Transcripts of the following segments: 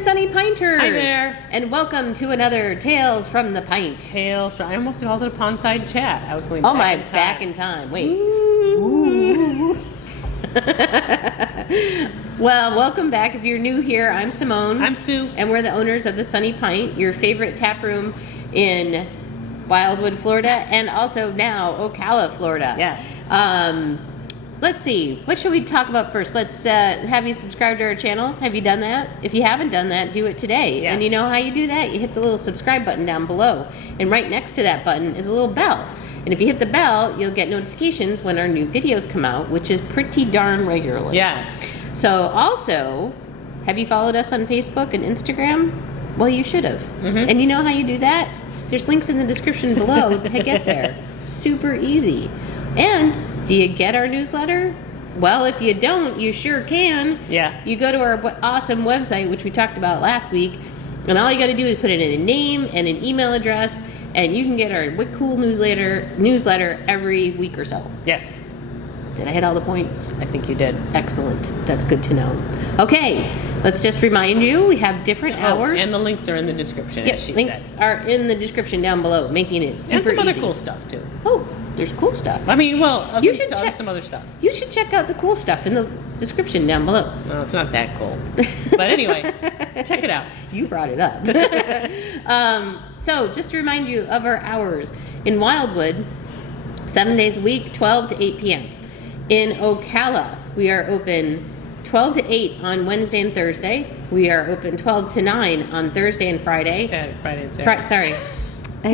Sunny Pinters. Hi there. And welcome to another Tales from the Pint. I almost called it a pond-side chat. I was going back in time. Wait. Ooh. Well, welcome back. If you're new here, I'm Simone. I'm Sue. And we're the owners of the Sunny Pint, your favorite tap room in Wildwood, Florida, and also now Ocala, Florida. Yes. Let's see. What should we talk about first? Let's have you subscribe to our channel. Have you done that? If you haven't done that, do it today. Yes. And you know how you do that? You hit the little subscribe button down below. And right next to that button is a little bell. And if you hit the bell, you'll get notifications when our new videos come out, which is pretty darn regularly. Yes. So also, have you followed us on Facebook and Instagram? Well, you should have. Mm-hmm. And you know how you do that? There's links in the description below to get there. Super easy. And do you get our newsletter? Well, if you don't, you sure can. Yeah. You go to our awesome website, which we talked about last week, and all you got to do is put in a name and an email address, and you can get our Wick Cool newsletter every week or so. Yes. Did I hit all the points? I think you did. Excellent. That's good to know. Okay, let's just remind you, we have different hours. And the links are in the description, Yep, as she links said. are in the description down below, making it super easy. And some other cool stuff, too. Oh, there's cool stuff. I mean, well, You should check some other stuff. You should check out the cool stuff in the description down below. Well, it's not that cool. But anyway, check it out. You brought it up. So, just to remind you of our hours. In Wildwood, 7 days a week, 12 to 8 p.m. In Ocala, we are open 12 to 8 on Wednesday and Thursday. We are open 12 to 9 on Thursday and Friday. Friday and Saturday. Sorry.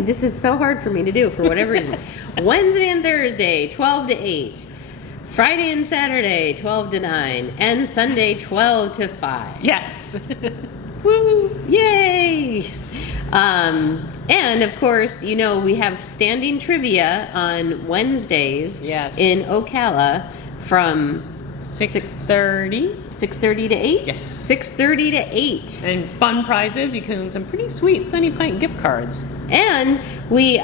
This is so hard for me to do for whatever reason. Wednesday and Thursday, 12 to 8. Friday and Saturday, 12 to 9. And Sunday, 12 to 5. Yes. Woo! Yay! And of course, you know, we have standing trivia on Wednesdays in Ocala from 6:30. 6:30 to 8? Yes. 6:30 to 8. And fun prizes. You can win some pretty sweet Sunny Pint gift cards. And we're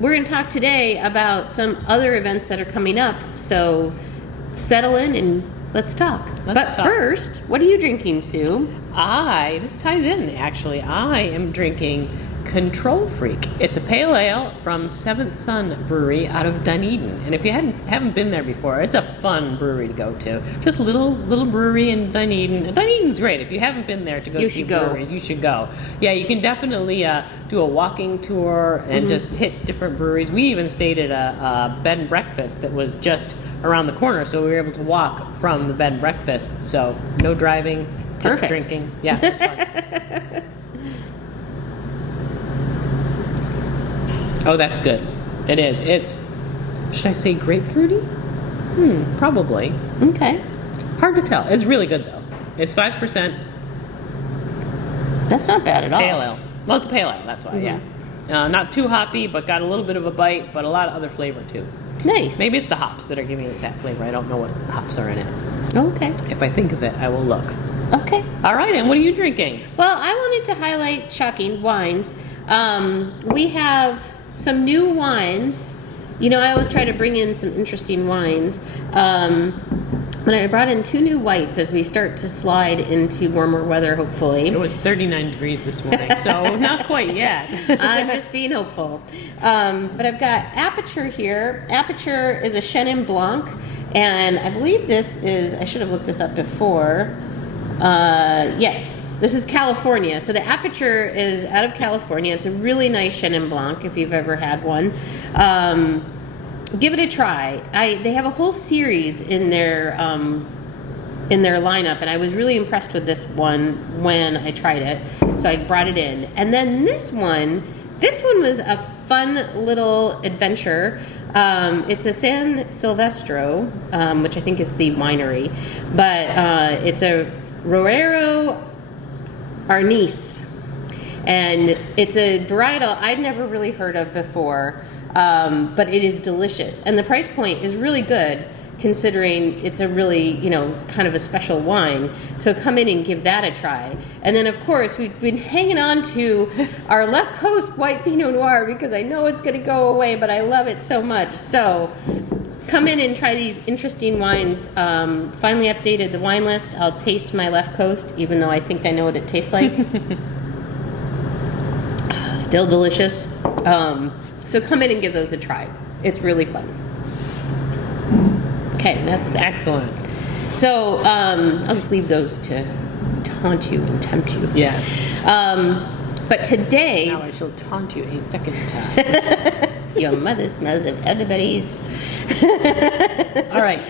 going to talk today about some other events that are coming up. So settle in and let's talk. But first, what are you drinking, Sue? This ties in, actually. I am drinking Control Freak. It's a pale ale from Seventh Sun Brewery out of Dunedin. And if you haven't been there before, it's a fun brewery to go to. Just a little brewery in Dunedin. And Dunedin's great. If you haven't been there to go see breweries, you should go. Yeah, you can definitely do a walking tour and just hit different breweries. We even stayed at a bed and breakfast that was just around the corner, so we were able to walk from the bed and breakfast. So no driving, just drinking. Yeah, it was fun. Oh, that's good. It is. It's, should I say grapefruity? Probably. Okay. Hard to tell. It's really good, though. It's 5%. That's not bad at all. Pale ale. Well, it's a pale ale, that's why, yeah. Not too hoppy, but got a little bit of a bite, but a lot of other flavor, too. Nice. Maybe it's the hops that are giving it that flavor. I don't know what hops are in it. Okay. If I think of it, I will look. Okay. All right, and what are you drinking? Well, I wanted to highlight shocking wines. We have some new wines. You know, I always try to bring in some interesting wines. But I brought in 2 new whites as we start to slide into warmer weather, hopefully. It was 39 degrees this morning, so not quite yet. I'm just being hopeful. But I've got Aperture here. Aperture is a Chenin Blanc, and I believe this is, I should have looked this up before. Yes, this is California. So the Aperture is out of California. It's a really nice Chenin Blanc if you've ever had one. Give it a try. They have a whole series in their lineup, and I was really impressed with this one when I tried it. So I brought it in. And then this one was a fun little adventure. It's a San Silvestro, which I think is the winery, but it's a Roero Arnese, and it's a varietal I'd never really heard of before, but it is delicious, and the price point is really good considering it's a really, you know, kind of a special wine. So come in and give that a try. And then, of course, we've been hanging on to our Left Coast White Pinot Noir because I know it's going to go away, but I love it so much. So come in and try these interesting wines. Finally updated the wine list. I'll taste my Left Coast, even though I think I know what it tastes like. Still delicious. So come in and give those a try. It's really fun. Okay, that's that. Excellent. So I'll just leave those to taunt you and tempt you. Yes. But today... Now I shall taunt you a second time. Your mother smells of everybody's. All right.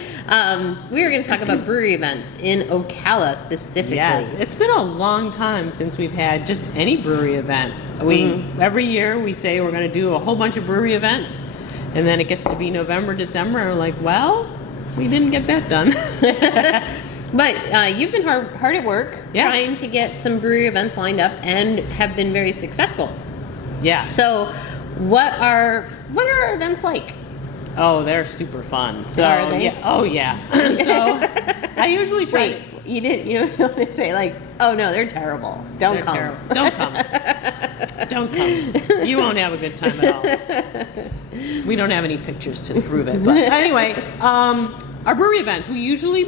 We are going to talk about brewery events in Ocala specifically. Yes, it's been a long time since we've had just any brewery event. Every year we say we're going to do a whole bunch of brewery events, and then it gets to be November, December, and we're like, well, we didn't get that done. But you've been hard at work trying to get some brewery events lined up and have been very successful. Yeah. So what are our events like? Oh, they're super fun. So, are they? Yeah. Oh, yeah. So I usually try. Wait, you don't want to say like, oh no, they're terrible. Don't come. Terrible. Don't come. Don't come. You won't have a good time at all. We don't have any pictures to prove it. But anyway, our brewery events, we usually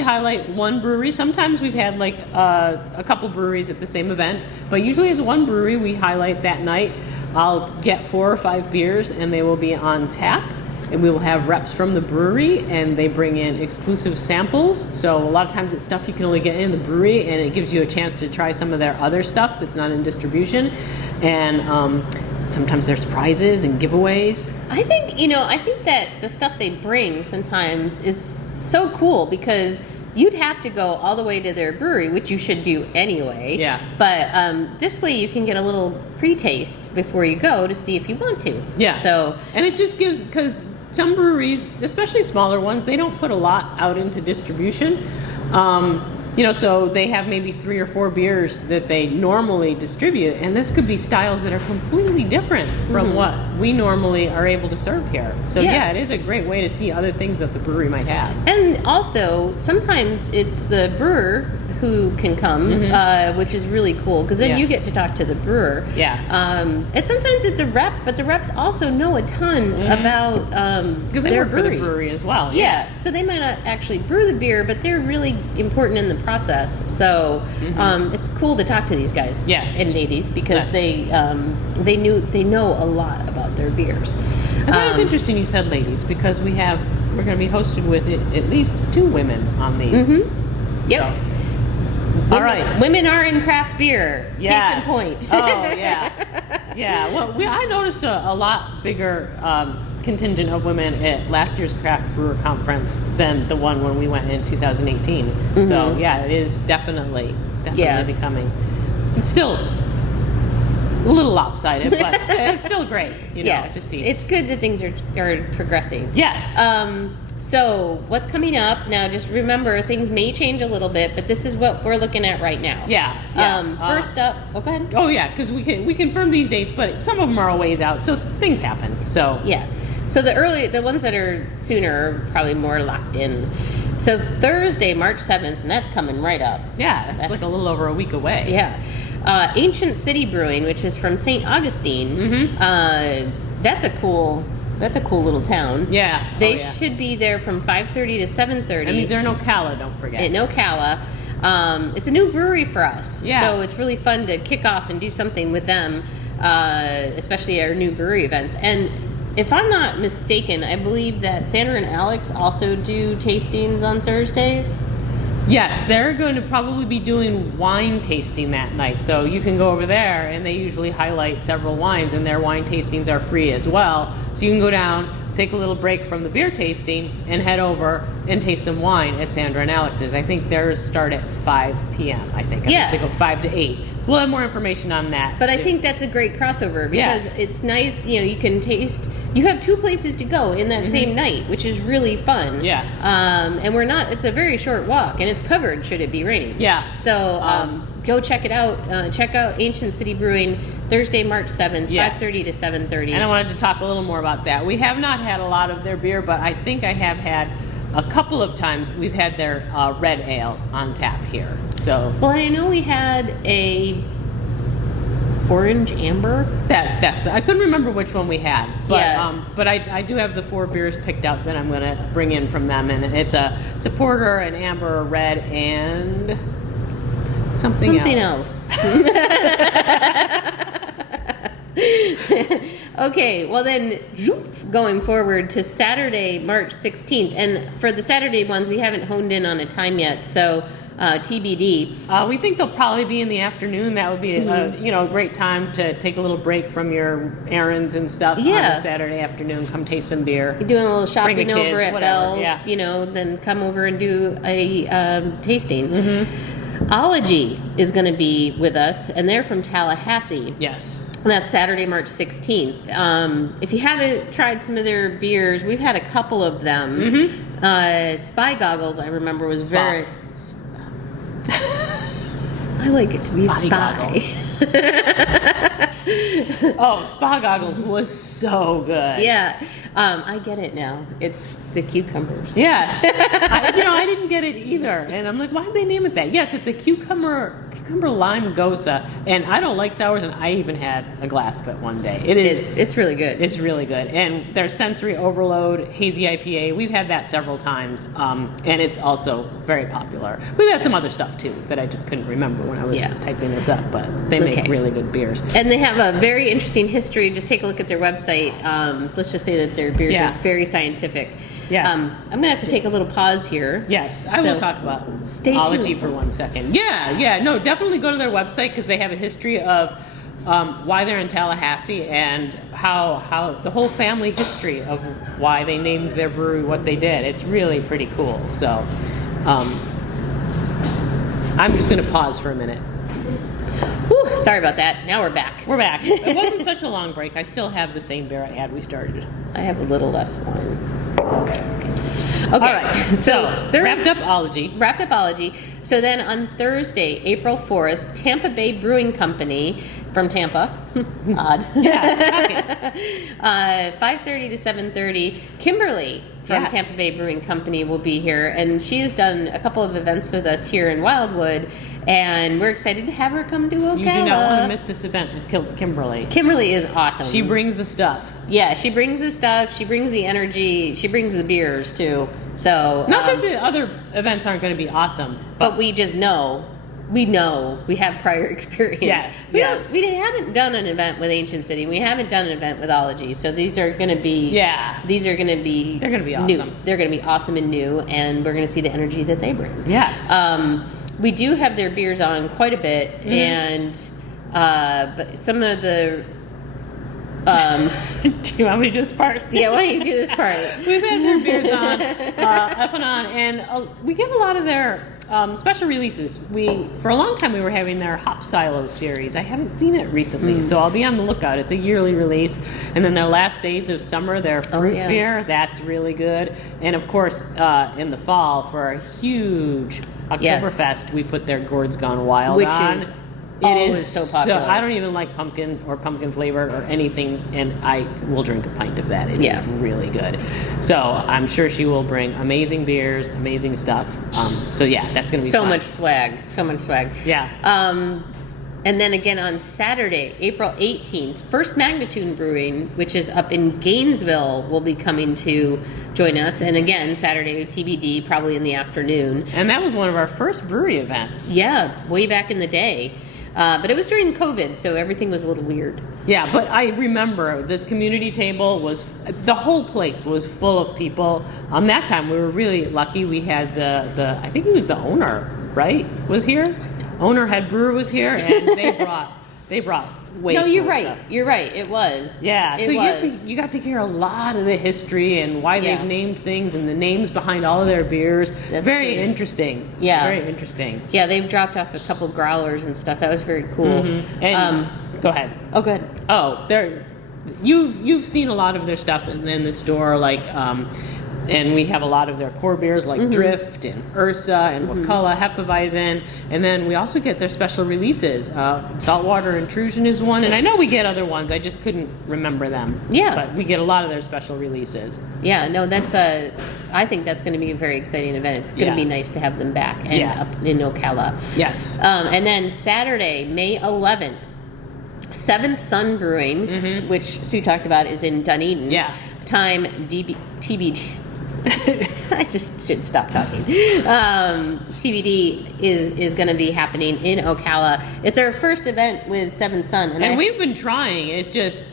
highlight one brewery. Sometimes we've had like a couple breweries at the same event, but usually as one brewery we highlight that night. I'll get 4 or 5 beers and they will be on tap, and we will have reps from the brewery and they bring in exclusive samples. So a lot of times it's stuff you can only get in the brewery, and it gives you a chance to try some of their other stuff that's not in distribution. And sometimes there's prizes and giveaways. I think that the stuff they bring sometimes is so cool, because you'd have to go all the way to their brewery, which you should do anyway. Yeah. But this way you can get a little pre-taste before you go to see if you want to. Yeah. So, and it just gives, because some breweries, especially smaller ones, they don't put a lot out into distribution. So they have maybe 3 or 4 beers that they normally distribute, and this could be styles that are completely different from what we normally are able to serve here. So yeah, it is a great way to see other things that the brewery might have. And also, sometimes it's the brewer who can come, which is really cool, because then you get to talk to the brewer. Yeah. And sometimes it's a rep, but the reps also know a ton about because they their work brewery. for the brewery as well. Yeah, so they might not actually brew the beer, but they're really important in the process. So it's cool to talk to these guys and ladies, because they know a lot about their beers. I thought it was interesting you said ladies, because we're going to be hosted with at least 2 women on these. Yep. So. All right. Women are in craft beer. Yes. Case in point. Oh, yeah. Yeah. Well, I noticed a lot bigger contingent of women at last year's craft brewer conference than the one when we went in 2018. So, yeah, it is definitely becoming. It's still a little lopsided, but it's still great, to see. It's good that things are progressing. Yes. So what's coming up now? Just remember, things may change a little bit, but this is what we're looking at right now. Yeah. First up, go ahead. Oh yeah, because we confirm these dates, but some of them are a ways out, so things happen. So yeah. So the ones that are sooner are probably more locked in. So Thursday, March 7th, and that's coming right up. Yeah, it's like a little over a week away. Yeah. Ancient City Brewing, which is from St. Augustine. That's a cool little town. Yeah. They should be there from 5:30 to 7:30. And these are in Ocala, don't forget. In Ocala. It's a new brewery for us. Yeah. So it's really fun to kick off and do something with them, especially our new brewery events. And if I'm not mistaken, I believe that Sandra and Alex also do tastings on Thursdays. Yes, they're going to probably be doing wine tasting that night. So you can go over there, and they usually highlight several wines, and their wine tastings are free as well. So you can go down, take a little break from the beer tasting, and head over and taste some wine at Sandra and Alex's. I think theirs start at 5 p.m., I think. They go 5 to 8. So we'll have more information on that. But soon. I think that's a great crossover, because it's nice, you can taste. You have 2 places to go in that same night, which is really fun. Yeah. And it's a very short walk, and it's covered should it be raining. Yeah. So go check it out. Check out Ancient City Brewing Thursday, March 7th, 5:30 to 7:30. And I wanted to talk a little more about that. We have not had a lot of their beer, but I think I have had a couple of times we've had their red ale on tap here. So well, I know we had orange amber. That's I couldn't remember which one we had, but Yeah. but I do have the 4 beers picked out that I'm going to bring in from them, and it's a porter, an amber, a red, and something else. Okay, well then, going forward to Saturday, March 16th, and for the Saturday ones, we haven't honed in on a time yet, so TBD. We think they'll probably be in the afternoon. That would be a great time to take a little break from your errands and stuff on a Saturday afternoon. Come taste some beer. You're doing a little shopping Bring the kids, over at whatever, Bell's, yeah. Then come over and do a tasting. Ology is going to be with us, and they're from Tallahassee. Yes. And that's Saturday, March 16th. If you haven't tried some of their beers, we've had a couple of them. Spy Goggles, I remember, was very... I like it to be spy. Oh, Spa Goggles was so good. Yeah. I get it now. It's the cucumbers. Yes. I didn't get it either. And I'm like, why did they name it that? Yes, it's a cucumber lime gosa. And I don't like sours, and I even had a glass of it one day. It's really good. It's really good. And their Sensory Overload Hazy IPA, we've had that several times. And it's also very popular. We've had some other stuff, too, that I just couldn't remember when I was typing this up. But they make really good beers. And they have a very interesting history. Just take a look at their website. Let's just say that their beers are very scientific. Yes. I'm going to have to take a little pause here. Yes, I will talk about Ology for 1 second. No, definitely go to their website because they have a history of why they're in Tallahassee and how the whole family history of why they named their brewery what they did. It's really pretty cool. So I'm just going to pause for a minute. Whew, sorry about that. Now we're back. We're back. It wasn't such a long break. I still have the same beer I had we started. I have a little less wine. Okay. All right. So wrapped up Ology. So then on Thursday, April 4th, Tampa Bay Brewing Company from Tampa. Odd. Yeah. 5:30 to 7:30. Kimberly from Tampa Bay Brewing Company will be here, and she has done a couple of events with us here in Wildwood, and we're excited to have her come to Ocala. You do not want to miss this event with Kimberly. Kimberly is awesome. She brings the stuff. Yeah, she brings the stuff. She brings the energy. She brings the beers too. So not that the other events aren't going to be awesome, but we just know. We have prior experience. Yes. We haven't done an event with Ancient City. We haven't done an event with Ology. So these are going to be. Yeah. They're going to be awesome. New. They're going to be awesome and new, and we're going to see the energy that they bring. Yes. We do have their beers on quite a bit, and but some of the. Do you want me to do this part? Yeah, why don't you do this part? We've had their beers on, off and on, and we get a lot of their special releases. For a long time we were having their Hop Silo series. I haven't seen it recently, so I'll be on the lookout. It's a yearly release. And then their Last Days of Summer, their fruit beer, that's really good. And of course, in the fall, for a huge Oktoberfest, we put their Gourd's Gone Wild on. It is so popular. I don't even like pumpkin or pumpkin flavored or anything, and I will drink a pint of that. It is really good. So I'm sure she will bring amazing beers, amazing stuff. So yeah, that's going to be so fun. So much swag. Yeah. And then again on Saturday, April 18th, First Magnitude Brewing, which is up in Gainesville, will be coming to join us. And again, Saturday TBD, probably in the afternoon. And that was one of our first brewery events. Yeah, way back in the day. But it was during COVID, so everything was a little weird. Yeah, but I remember this community table the whole place was full of people. That time we were really lucky. We had I think he was the owner, right? Was here? Owner head brewer was here, and they brought way. No, you're cool right. stuff. You're right. It was. Yeah. So you got to hear a lot of the history and why they've named things and the names behind all of their beers. That's very true. Interesting. Yeah. Very interesting. Yeah, they've dropped off a couple growlers and stuff. That was very cool. Mm-hmm. And go ahead. Oh, go ahead. Oh, you've seen a lot of their stuff in the store, like. And we have a lot of their core beers like Drift and Ursa and Ocala, Hefeweizen. And then we also get their special releases. Saltwater Intrusion is one. And I know we get other ones. I just couldn't remember them. Yeah. But we get a lot of their special releases. Yeah, no, I think that's going to be a very exciting event. It's going to be nice to have them back and up in Ocala. Yes. And then Saturday, May 11th, Seventh Sun Brewing, which Sue talked about, is in Dunedin. Yeah. Time TBD. I just should stop talking. TBD is going to be happening in Ocala. It's our first event with Seventh Sun, and we've been trying. It's just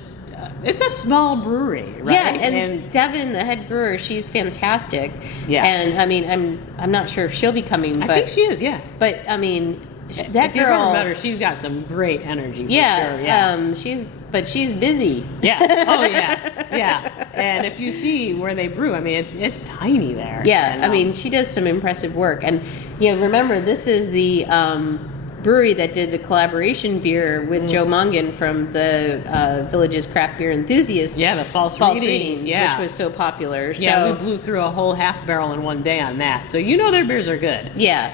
it's a small brewery, right? Yeah, and Devin, the head brewer, she's fantastic. Yeah, and I mean, I'm not sure if she'll be coming. I think she is. Yeah, but I mean, that if you've ever met her, she's got some great energy. For sure. Yeah, she's busy. Yeah. Oh yeah. Yeah. And if you see where they brew, I mean, it's tiny there. Yeah. And, I mean, she does some impressive work. And remember, this is the brewery that did the collaboration beer with Joe Mongan from the Village's Craft Beer Enthusiasts. Yeah, the false readings, which was so popular. Yeah, we blew through a whole half barrel in one day on that. So their beers are good. Yeah.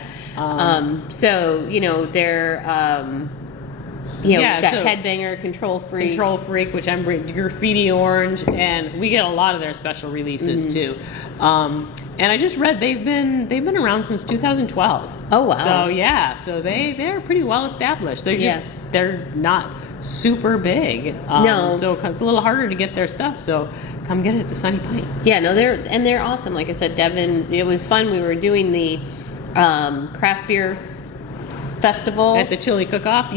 So they're. Headbanger, Control Freak, which I'm Graffiti Orange, and we get a lot of their special releases too. And I just read they've been around since 2012. Oh wow! So they're pretty well established. They're not super big. No, so it's a little harder to get their stuff. So come get it at the Sunny Pint. Yeah, no, they're awesome. Like I said, Devin, it was fun. We were doing the craft beer festival at the chili cook-off.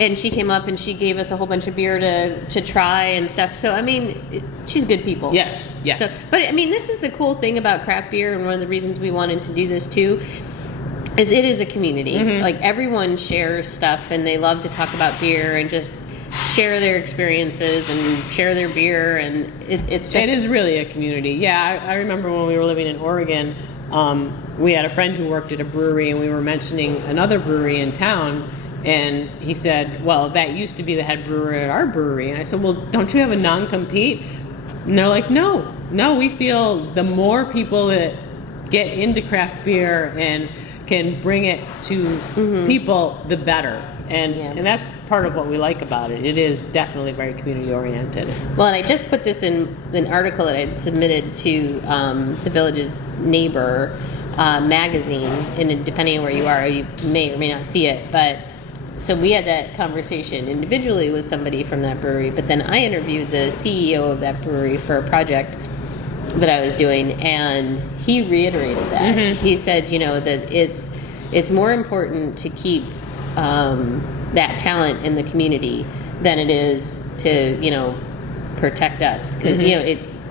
And she came up and she gave us a whole bunch of beer to try and stuff. So I mean, she's good people. Yes. So, but I mean, this is the cool thing about craft beer, and one of the reasons we wanted to do this too is it is a community. Like everyone shares stuff, and they love to talk about beer and just share their experiences and share their beer, and it is really a community. Yeah, I remember when we were living in Oregon. We had a friend who worked at a brewery, and we were mentioning another brewery in town, and he said, well, that used to be the head brewer at our brewery. And I said, well, don't you have a non-compete? And they're like, no, we feel the more people that get into craft beer and can bring it to people, the better. And that's part of what we like about it. It is definitely very community oriented. Well, and I just put this in an article that I'd submitted to the Village's neighbor magazine, and depending on where you are, you may or may not see it. But so we had that conversation individually with somebody from that brewery, but then I interviewed the CEO of that brewery for a project that I was doing, and he reiterated that. He said, that it's more important to keep that talent in the community than it is to protect us, because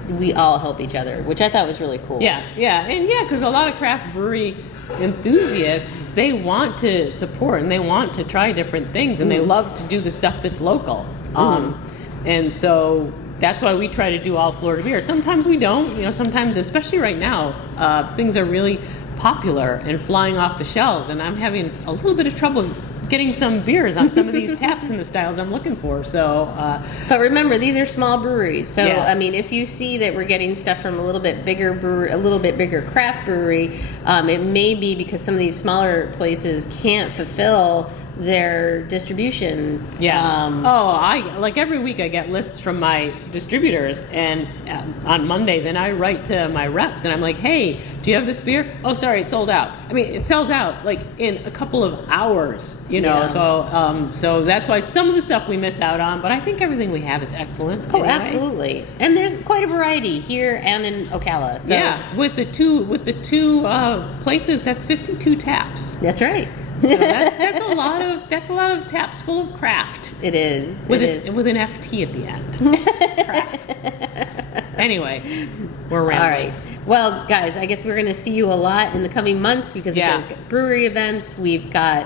we all help each other, which I thought was really cool. Because a lot of craft brewery enthusiasts, they want to support and they want to try different things, and they love to do the stuff that's local. And so that's why we try to do all Florida beer. Sometimes we don't. Sometimes, especially right now, things are really popular and flying off the shelves, and I'm having a little bit of trouble getting some beers on some of these taps and the styles I'm looking for. So, but remember, these are small breweries. So, I mean, if you see that we're getting stuff from a little bit bigger brewery, a little bit bigger craft brewery, it may be because some of these smaller places can't fulfill their distribution. I like every week I get lists from my distributors, and on Mondays, and I write to my reps, and I'm like, hey, do you have this beer? Oh, sorry, it's sold out. I mean, it sells out like in a couple of hours, so that's why some of the stuff we miss out on, but I think everything we have is excellent. Oh, absolutely. And there's quite a variety here and in Ocala. So. With the two places, that's 52 taps. That's right. So that's a lot of taps full of craft. It is. With an FT at the end. Craft. Anyway, we're rambling. All right. Well, guys, I guess we're going to see you a lot in the coming months, because we've got brewery events, we've got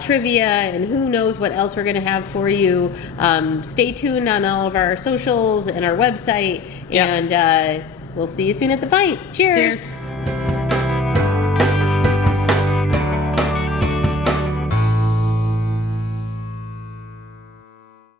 trivia, and who knows what else we're going to have for you. Stay tuned on all of our socials and our website, and we'll see you soon at the Pint. Cheers.